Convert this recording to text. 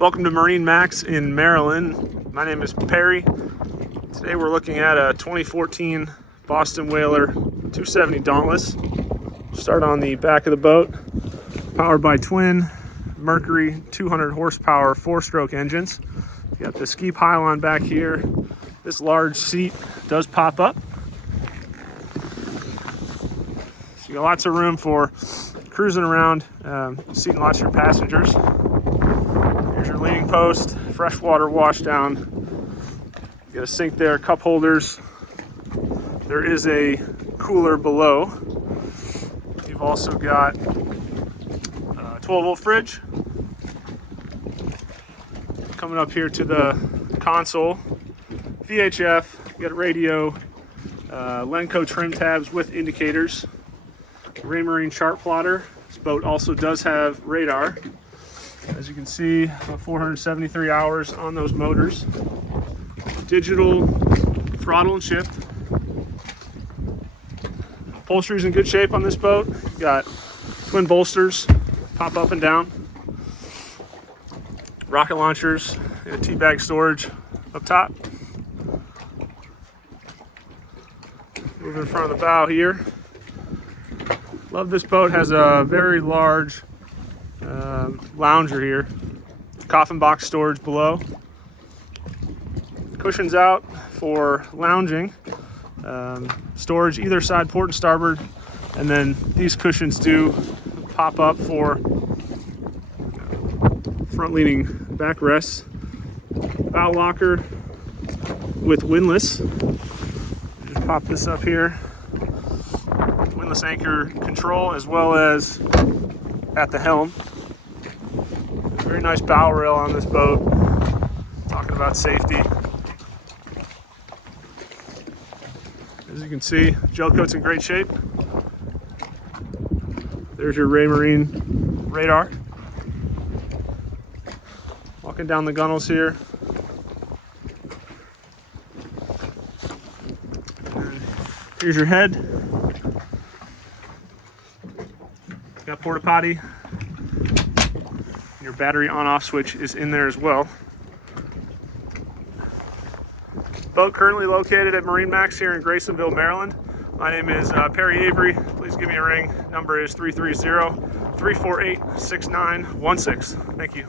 Welcome to MarineMax in Maryland. My name is Perry. Today we're looking at a 2014 Boston Whaler 270 Dauntless. Start on the back of the boat. Powered by twin Mercury 200 horsepower four-stroke engines. You got the ski pylon back here. This large seat does pop up. So you got lots of room for cruising around, seating lots of your passengers. Here's your leaning post, freshwater wash down. You got a sink there, cup holders. There is a cooler below. You've also got a 12-volt fridge. Coming up here to the console, VHF, you got radio, Lenco trim tabs with indicators, Raymarine chart plotter. This boat also does have radar. As you can see, about 473 hours on those motors. Digital throttle and shift. Upholstery's in good shape on this boat. You've got twin bolsters, pop up and down. Rocket launchers, and tea bag storage up top. Moving in front of the bow here. Love this boat, has a very large lounger here. Coffin box storage below. Cushions out for lounging. Storage either side, port and starboard. And then these cushions do pop up for front leaning backrests. Bow locker with windlass. Just pop this up here. Windlass anchor control as well as at the helm. Very nice bow rail on this boat. Talking about safety. As you can see, gel coat's in great shape. There's your Raymarine radar. Walking down the gunnels here. And here's your head. Got porta potty. Your battery on-off switch is in there as well. Boat currently located at MarineMax here in Graysonville, Maryland. My name is Perry Avery. Please give me a ring. Number is 330-348-6916. Thank you.